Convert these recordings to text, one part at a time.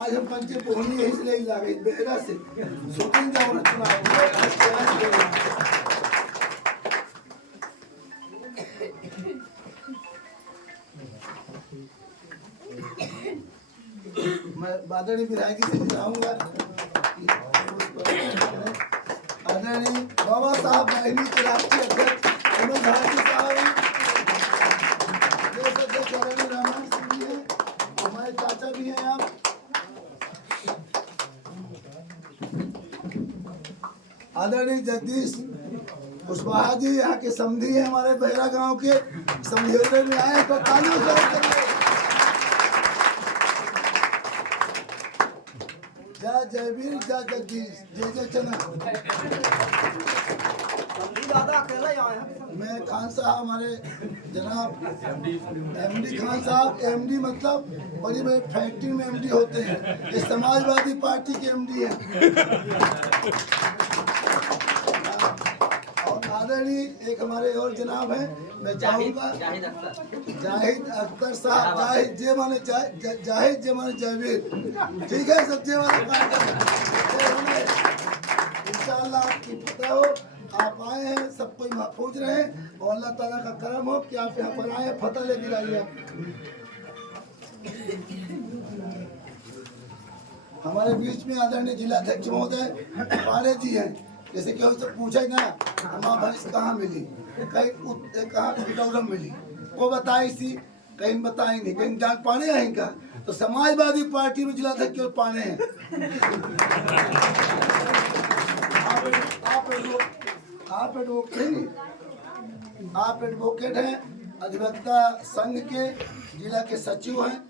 आज हम पंचे पोहनी यही से ले ला गई बेहरा से शूटिंग जाओ ना चुनाव मैं बादड़ी विधायक से जाऊंगा आदरणीय बाबा साहब बहनी के राष्ट्रीय अध्यक्ष मनोज भारती साहब देश अध्यक्ष रामायण सिंह जी हैं, हमारे चाचा भी हैं आप आदरणीय जगदीश कुशवाहा जी यहाँ के समधी हैं, हमारे बहरा गांव के समझौते में आए तो तालियों से करिए। जय जय वीर जय जगदीश जय जय चना। मैं खान साहब हमारे जनाब एमडी खान साहब, एमडी मतलब बड़ी बड़ी फैक्ट्री में एमडी होते हैं, ये समाजवादी पार्टी के एमडी हैं। आदरणीय एक हमारे और जनाब हैं, मैं चाहूँगा जाहिद अख्तर साहब, जाहिद जे माने जाहिद जे माने जयवीर, ठीक है सब जे माने इंशाअल्लाह आपकी पता हो आप आए हैं, सब कोई महफूज रहे और अल्लाह ताला का करम हो कि आप यहाँ पर आए फतह लेकर आइए। हमारे बीच में आदरणीय जिलाध्यक्ष महोदय पारे जी हैं, जैसे कि उससे पूछे ना हमारा भैंस कहाँ मिली, कहीं कहाँ पिटौरम मिली, वो बताई सी कहीं बताई नहीं, कहीं जान पाने हैं इनका तो समाजवादी पार्टी में जिलाध्यक्ष और पाने हैं। आप एडवोकेट हैं, अधिवक्ता संघ के जिला के सचिव हैं,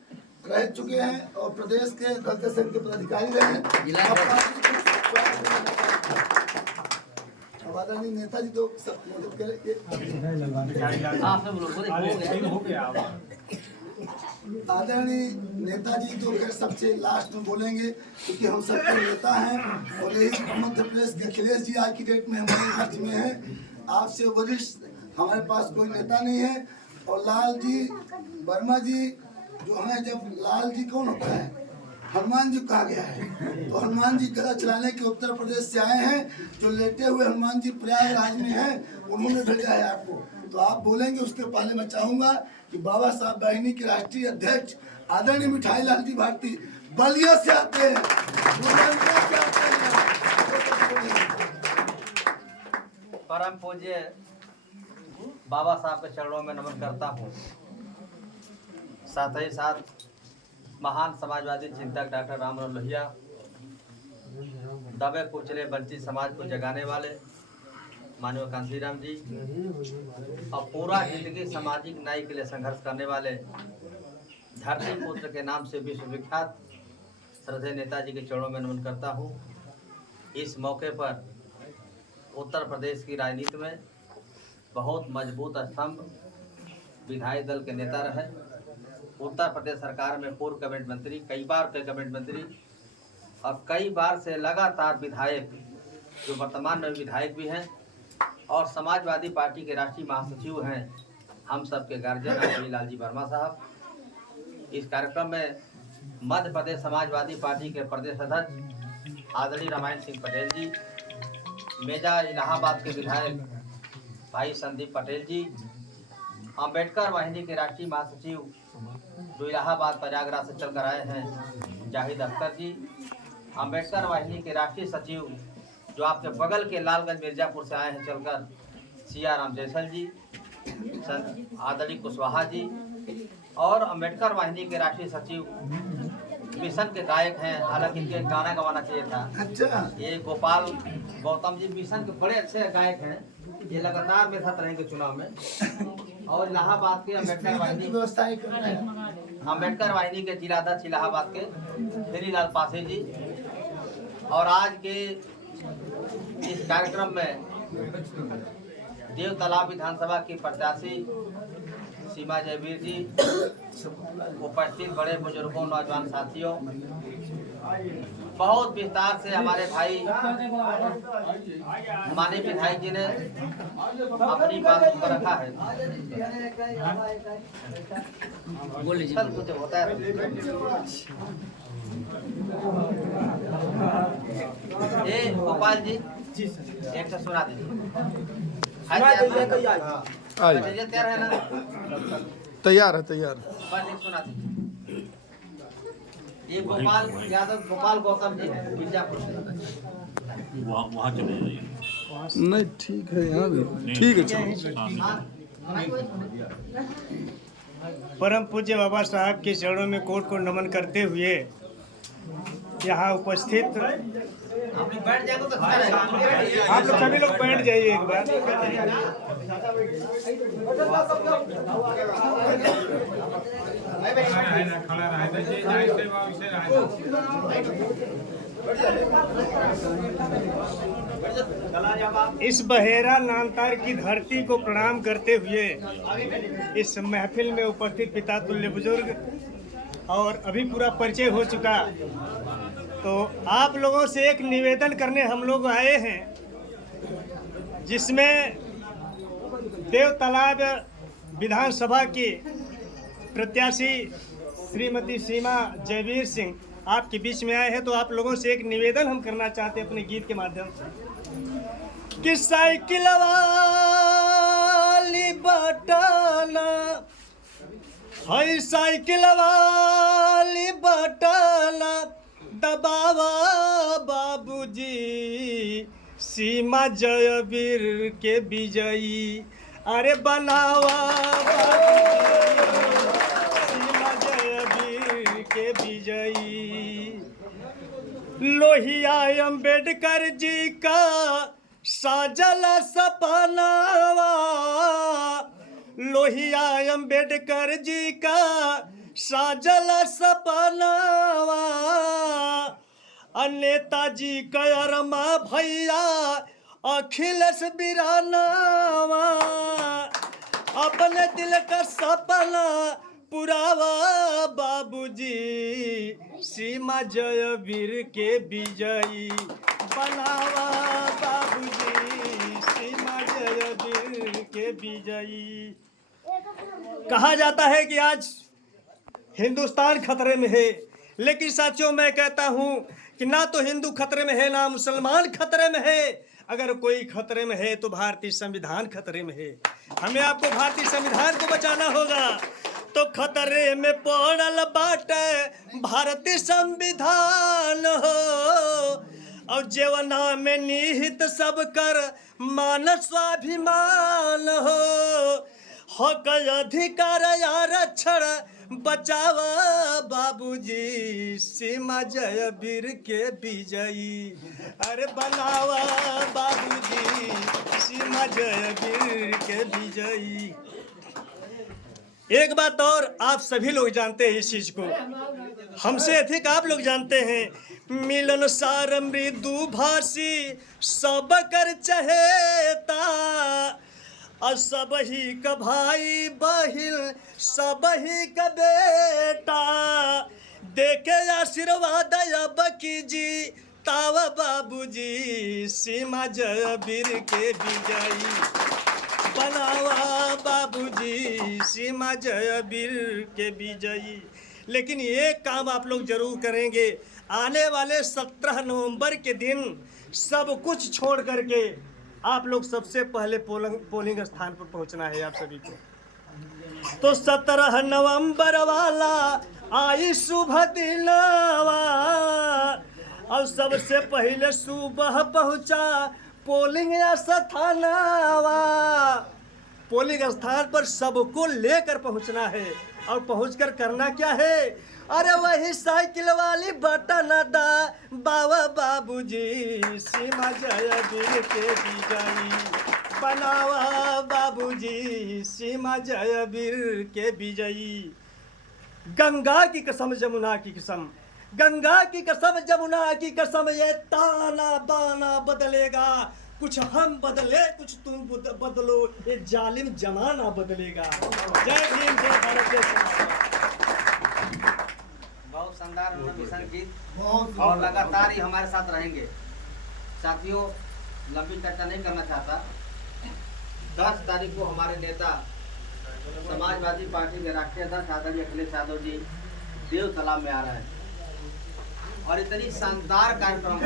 रह चुके हैं और प्रदेश के अधिवक्ता संघ के पदाधिकारी रहे हैं। आदरणीय नेताजी तो आदरणीय नेताजी तो फिर सबसे लास्ट में बोलेंगे क्योंकि हम सबके नेता हैं और यही मध्य प्रदेश के अखिलेश जी आज की डेट में हमारे राज्य में हैं। आपसे वरिष्ठ हमारे पास कोई नेता नहीं है। और लाल जी वर्मा जी जो हैं, जब लाल जी कौन होता है, हनुमान जी कहा गया है, तो हनुमान जी गदा चलाने के उत्तर प्रदेश से आए हैं, जो लेटे हुए हनुमान जी प्रयागराज में हैं, उन्होंने भेजा है आपको, तो आप बोलेंगे। उसके पहले मैं चाहूंगा कि बाबा साहब बहनी के राष्ट्रीय अध्यक्ष आदरणीय मिठाई लाल जी भारती बलिया से आते हैं, परम पूज्य बाबा साहब के चरणों में नमन करता हूँ। साथ ही साथ महान समाजवादी चिंतक डॉक्टर राममनोहर लोहिया, दबे कुचले वंचित समाज को जगाने वाले माननीय कांशीराम जी और पूरा जिंदगी सामाजिक न्याय के लिए संघर्ष करने वाले धरती पुत्र के नाम से विश्वविख्यात श्रद्धेय नेताजी के चरणों में नमन करता हूँ। इस मौके पर उत्तर प्रदेश की राजनीति में बहुत मजबूत स्तंभ विधायक दल के नेता रहे, उत्तर प्रदेश सरकार में पूर्व कैबिनेट मंत्री, कई बार के कैबिनेट मंत्री और कई बार से लगातार विधायक जो वर्तमान में विधायक भी हैं और समाजवादी पार्टी के राष्ट्रीय महासचिव हैं, हम सब के गार्जियन लालजी वर्मा साहब। इस कार्यक्रम में मध्य प्रदेश समाजवादी पार्टी के प्रदेश अध्यक्ष आदरणीय रामायण सिंह पटेल जी, मेजा इलाहाबाद के विधायक भाई संदीप पटेल जी, अम्बेडकर वाहिनी के राष्ट्रीय महासचिव जो इलाहाबाद प्रयागराज से चलकर आए हैं जाहिद अख्तर जी, अम्बेडकर वाहिनी के राष्ट्रीय सचिव जो आपके बगल के लालगंज मिर्जापुर से आए हैं चलकर सियाराम जैसल जी, आदरणीय कुशवाहा जी, और अम्बेडकर वाहिनी के राष्ट्रीय सचिव मिशन के गायक हैं, हालांकि इनके गाना गवाना चाहिए था, ये गोपाल गौतम जी मिशन के बड़े अच्छे गायक हैं, ये लगातार मेरे साथ रहेंगे चुनाव में। और इलाहाबाद के अम्बेडकर वाहिनी के जिलाध्यक्ष इलाहाबाद के श्रीलाल पासे जी, और आज के इस कार्यक्रम में देव तालाब विधानसभा की प्रत्याशी सीमा जयवीर जी, उपस्थित बड़े बुजुर्गों, नौजवान साथियों, बहुत विस्तार से हमारे भाई माननीय विधायक जी ने अपनी बात को रखा है। कुछ होता है गोपाल जी एक से सुना दीजिए। आइए, तैयार है ना? तैयार है। बस एक सुना दीजिए। ये गोपाल यादव, गोपाल गौतम जी है, मिर्जापुर से। वहाँ चले जाइए। नहीं ठीक है, यहाँ भी ठीक है, चलो। परम पूज्य बाबा साहब के चरणों में कोट को नमन करते हुए यहाँ उपस्थित आप लोग बैठ जाएंगे तो अच्छा रहेगा। आप लोग सभी लोग बैठ जाइए एक बार। इस बहेरा नामतार की धरती को प्रणाम करते हुए इस महफिल में उपस्थित पिता तुल्य बुजुर्ग और अभी पूरा परिचय हो चुका, तो आप लोगों से एक निवेदन करने हम लोग आए हैं, जिसमें देव तालाब विधानसभा की प्रत्याशी श्रीमती सीमा जयवीर सिंह आपके बीच में आए हैं। तो आप लोगों से एक निवेदन हम करना चाहते हैं अपने गीत के माध्यम से कि साइकिल वाली बटना है, साइकिल वाली बटना दबावा बाबूजी, सीमा जयवीर के विजयी अरे बनावा बाबूजी, सीमा जयवीर के विजयी। लोहिया अम्बेडकर जी का साजल सपनावा, लोहिया अम्बेडकर जी का साजल सपनावा, नेताजी का अरमा भैया अखिलेश बिरानावा, अपने दिल का सपना पुरावा बाबूजी, सीमा जयवीर के विजयी बनावा बाबूजी, सीमा जयवीर के विजयी। कहा जाता है कि आज हिंदुस्तान खतरे में है, लेकिन साथियों मैं कहता हूं कि ना तो हिंदू खतरे में है ना मुसलमान खतरे में है। अगर कोई खतरे में है तो भारतीय संविधान खतरे में है। हमें आपको भारतीय संविधान को बचाना होगा। तो खतरे में पड़ल बाटे भारतीय संविधान हो, और जीवना में निहित सब कर मान स्वाभिमान हो, हक अधिकार आरक्षण बचावा बाबूजी, सीमा जयवीर के विजयी अरे बनावा बाबूजी, सीमा जयवीर के विजयी। एक बात और आप सभी लोग जानते हैं इस चीज को, हमसे अधिक आप लोग जानते हैं, मिलनसार मृदु भाषी सब कर चहेता, और सब ही का भाई बहिन सब ही का बेटा, देखे आशीर्वाद अब कीजी तावा बाबूजी, सीमा जयवीर के विजयी बनावा बाबूजी, सीमा जयवीर के विजयी। लेकिन ये काम आप लोग जरूर करेंगे, आने वाले 17 नवंबर के दिन सब कुछ छोड़ करके आप लोग सबसे पहले पोलिंग स्थान पर पहुंचना है आप सभी को। तो 17 नवंबर वाला आई शुभ दिनवा, और सबसे पहले सुबह पहुंचा पोलिंग स्थानवा। पोलिंग स्थान पर सबको लेकर पहुंचना है, और पहुंचकर करना क्या है, अरे वही साइकिल वाली बटन दा बाबा बाबूजी, सीमा जयवीर के विजयी बनावा बाबूजी, सीमा जयवीर के विजयी। गंगा की कसम जमुना की कसम, गंगा की कसम जमुना की कसम, ये ताना बाना बदलेगा, कुछ हम बदले कुछ तुम बदलो, ये जालिम जमाना बदलेगा। जय भीम, जय भारत, जय संविधान। बहुत शानदार उन्होंने मिशन गीत, बहुत और लगातार ही हमारे साथ रहेंगे। साथियों, लंबी चर्चा नहीं करना चाहता। 10 तारीख को हमारे नेता समाजवादी पार्टी के राष्ट्रीय अध्यक्ष आदरणीय अखिलेश यादव जी देव तालाब में आ रहे हैं, और इतनी शानदार कार्यक्रम हो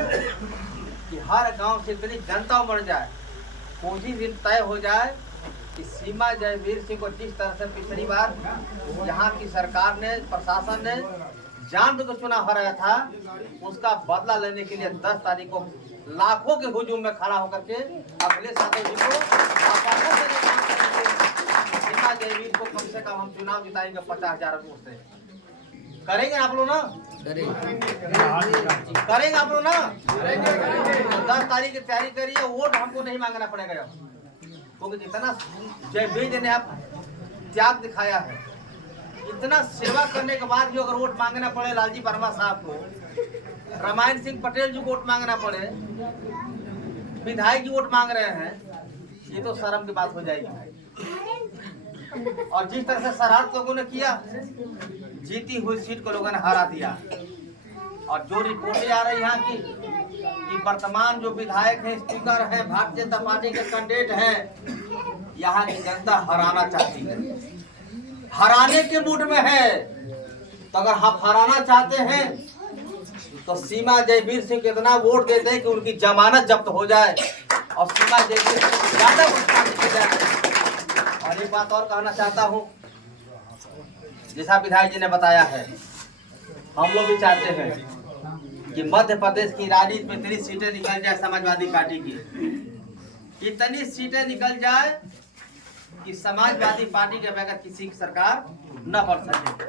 कि कि हर गांव से इतनी जनता उमड़ जाए, कुछ ही दिन तय हो जाए कि सीमा जयवीर सिंह को जिस तरह से पिछली बार यहाँ की सरकार ने, प्रशासन ने जान को चुनाव हराया था, उसका बदला लेने के लिए 10 तारीख को लाखों के हुजूम में खड़ा होकर के अखिलेश यादव जी को सीमा जयवीर को कम से कम हम चुनाव जिताएंगे 50,000 वोट से। करेंगे आप लोग ना? करेंगे आप लोग ना? 10 तारीख की तैयारी करिए, वोट हमको नहीं मांगना पड़ेगा अब, क्योंकि जितना जयवीर जी ने आप त्याग दिखाया है, इतना सेवा करने के बाद भी अगर वोट मांगना पड़े लालजी वर्मा साहब को, रामायण सिंह पटेल जी को वोट मांगना पड़े, विधायक जी वोट मांग रहे हैं, ये तो शर्म की बात हो जाएगी। और जिस तरह से शरारत लोगों ने किया, जीती हुई सीट को लोगों ने हरा दिया। और जो रिपोर्टें आ रही यहाँ की कि वर्तमान जो विधायक हैं, स्पीकर हैं, भारतीय जनता पार्टी के कैंडिडेट हैं, यहाँ की जनता हराना चाहती है, हराने के मूड में है। तो अगर हम हराना चाहते हैं तो सीमा जयवीर सिंह को इतना वोट देते हैं कि उनकी जमानत जब्त हो जाए और सीमा जयवीर सिंह को ज्यादा वोट दिया जाए। और एक बात और कहना चाहता हूँ, जैसा विधायक जी ने बताया है, हम लोग भी चाहते हैं कि मध्य प्रदेश की राजनीति में इतनी सीटें निकल जाए समाजवादी पार्टी की, इतनी सीटें निकल जाए कि समाजवादी पार्टी के बगैर किसी की सरकार न बन सके।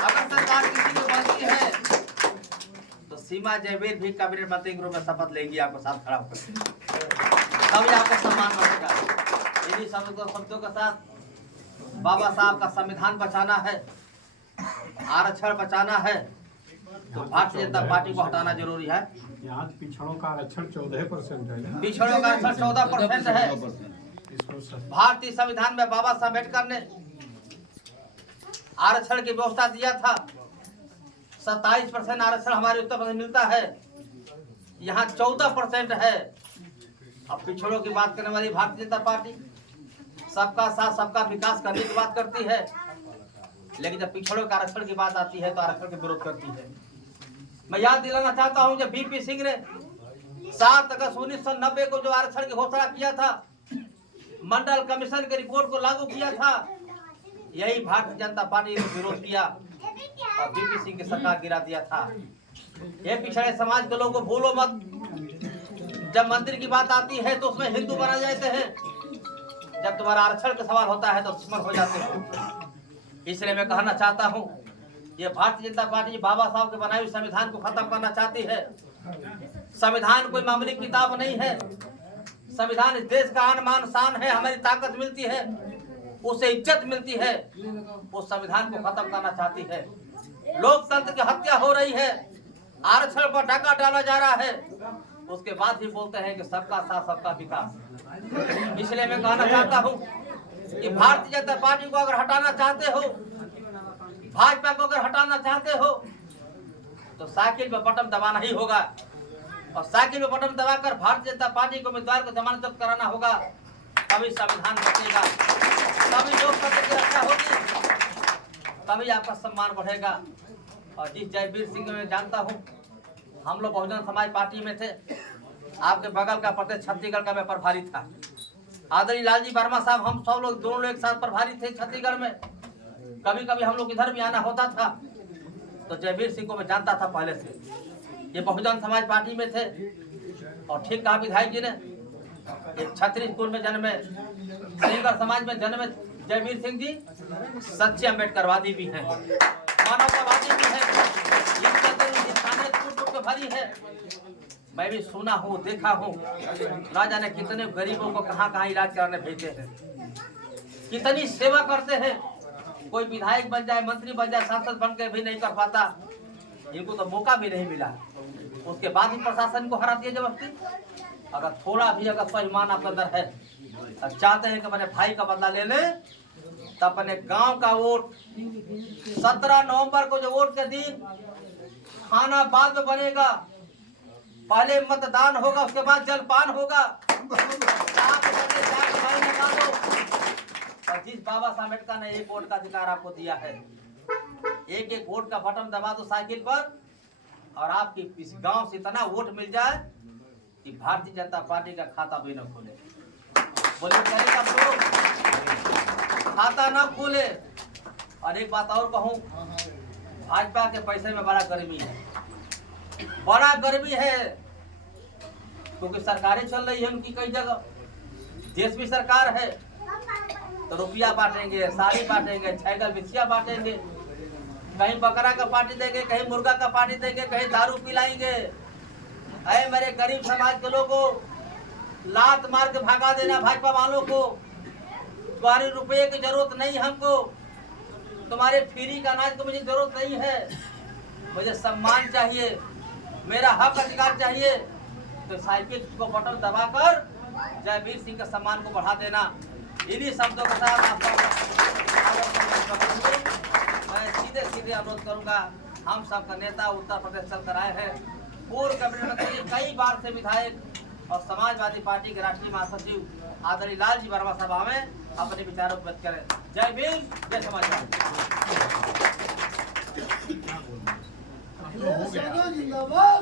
अगर सरकार किसी को बनती है तो सीमा जयवीर भी कैबिनेट मंत्री के रूप में शपथ लेंगी, आपको साथ खड़ा होकर, तभी आपको सम्मान मिलेगा। इन्हीं शब्दों के साथ बाबा साहब का संविधान बचाना है, आरक्षण बचाना है, तो भारतीय जनता पार्टी को हटाना जरूरी है। यहाँ पिछड़ों का आरक्षण 14% है। पिछड़ों का आरक्षण 14% है। भारतीय संविधान में बाबा साहब अम्बेडकर ने आरक्षण की व्यवस्था दिया था। 27% आरक्षण हमारे उत्तर प्रदेश मिलता है, यहाँ 14% है। अब पिछड़ों की बात करने वाली भारतीय जनता पार्टी सबका साथ सबका विकास करने की बात करती है, लेकिन जब पिछड़ों के आरक्षण की बात आती है तो आरक्षण के विरोध करती है। मैं याद दिलाना चाहता हूं, जब बीपी सिंह ने 7 अगस्त 1990 को जो आरक्षण की घोषणा किया था, मंडल कमीशन की रिपोर्ट को लागू किया था, यही भारतीय जनता पार्टी ने विरोध किया और बीपी सिंह की सरकार गिरा दिया था। ये पिछड़े समाज के लोगों को भूलो मत, जब मंदिर की बात आती है तो उसमें हिंदू बना जाते हैं, जब तुम्हारा आरक्षण का सवाल होता है तो दुश्मन हो जाते हो। इसलिए मैं कहना चाहता हूं, ये भारतीय जनता पार्टी बाबा साहब के बनाए हुए संविधान को खत्म करना चाहती है। संविधान कोई मामूली किताब नहीं है, संविधान इस देश का आन मान शान है, हमारी ताकत मिलती है, उसे इज्जत मिलती है, उस संविधान को खत्म करना चाहती है। लोकतंत्र की हत्या हो रही है, आरक्षण पर डाका डाला जा रहा है, उसके बाद भी बोलते हैं कि सबका साथ सबका विकास। इसलिए मैं कहना चाहता हूं कि भारतीय जनता पार्टी को अगर हटाना चाहते हो, भाजपा को अगर हटाना चाहते हो, तो साइकिल में बटन दबाना ही होगा और साइकिल में बटन दबाकर भारतीय जनता पार्टी को उम्मीदवार को जमानत जब्त कराना होगा, तभी संविधान बचेगा, तभी लोकतंत्र की रक्षा होगी, तभी आपका सम्मान बढ़ेगा। और जिस जयवीर सिंह को मैं जानता हूँ, हम लोग बहुजन समाज पार्टी में थे, आपके बगल का प्रदेश छत्तीसगढ़ का मैं प्रभारी था। आदरणीय लालजी वर्मा साहब, हम सब लोग दोनों लोग एक साथ प्रभारी थे छत्तीसगढ़ में। कभी कभी हम लोग इधर भी आना होता था, तो जयवीर सिंह को मैं जानता था पहले से। ये बहुजन समाज पार्टी में थे और ठीक कहा विधायक जी ने, एक छतरी स्कूल में जन्मे, सिंगर समाज में जन्मे जयवीर सिंह जी सच्चे अम्बेडकरवादी भी हैं, मानवतावादी भी हैं, भरी है। मैं भी सुना हूँ, देखा हूँ, ना जाने कितने गरीबों को कहाँ कहाँ इलाज कराने भेजते हैं, कितनी सेवा करते हैं। कोई विधायक बन जाए, मंत्री बन जाए, सांसद बन के भी नहीं कर पाता, इनको तो मौका भी नहीं मिला, उसके बाद भी प्रशासन को हरा दिया जबरदस्ती। अगर थोड़ा भी अगर स्वाभिमान आपके अंदर है, चाहते हैं कि मैंने भाई का बदला ले ले, तो अपने गांव का वोट 17 नवंबर को जो वोट के दिन खाना बाद में बनेगा, पहले मतदान होगा, उसके बाद जलपान होगा। और जिस बाबा साहब अम्बेडकर ने एक वोट का अधिकार आपको दिया है, एक एक वोट का बटन दबा दो साइकिल पर और आपकी इस गांव से इतना वोट मिल जाए कि भारतीय जनता पार्टी का खाता भी न खोले। बोले करें कब लोग खाता न खोले। और एक बात और कहूँ, भाजपा के पैसे में बड़ा गर्मी है, बड़ा गर्मी है, क्योंकि सरकारें चल रही है उनकी कई जगह, देश भी सरकार है, तो रुपया बांटेंगे, साड़ी बांटेंगे, छैगल बिछिया बांटेंगे, कहीं बकरा का पार्टी देंगे, कहीं मुर्गा का पार्टी देंगे, कहीं दारू पिलाएंगे। अरे मेरे गरीब समाज के लोगों, लात मार के भगा देना भाजपा वालों को। तुम्हारे रुपये की जरूरत नहीं हमको, तुम्हारे फ्री का अनाज को मुझे जरूरत नहीं है। मुझे सम्मान चाहिए, मेरा हक अधिकार चाहिए। तो साइकिल को बटन दबाकर जयवीर सिंह के सम्मान को बढ़ा देना। इन्हीं शब्दों के साथ मैं सीधे सीधे अनुरोध करूंगा, हम सबका नेता उत्तर प्रदेश चल कर आए हैं, पूर्व कैबिनेट मंत्री, कई बार से विधायक और समाजवादी पार्टी के राष्ट्रीय महासचिव आदरणीय लालजी वर्मा सभा में अपने विचारों को व्यक्त करें। जय भीम, जय समाजवादी। जिंदाबाद।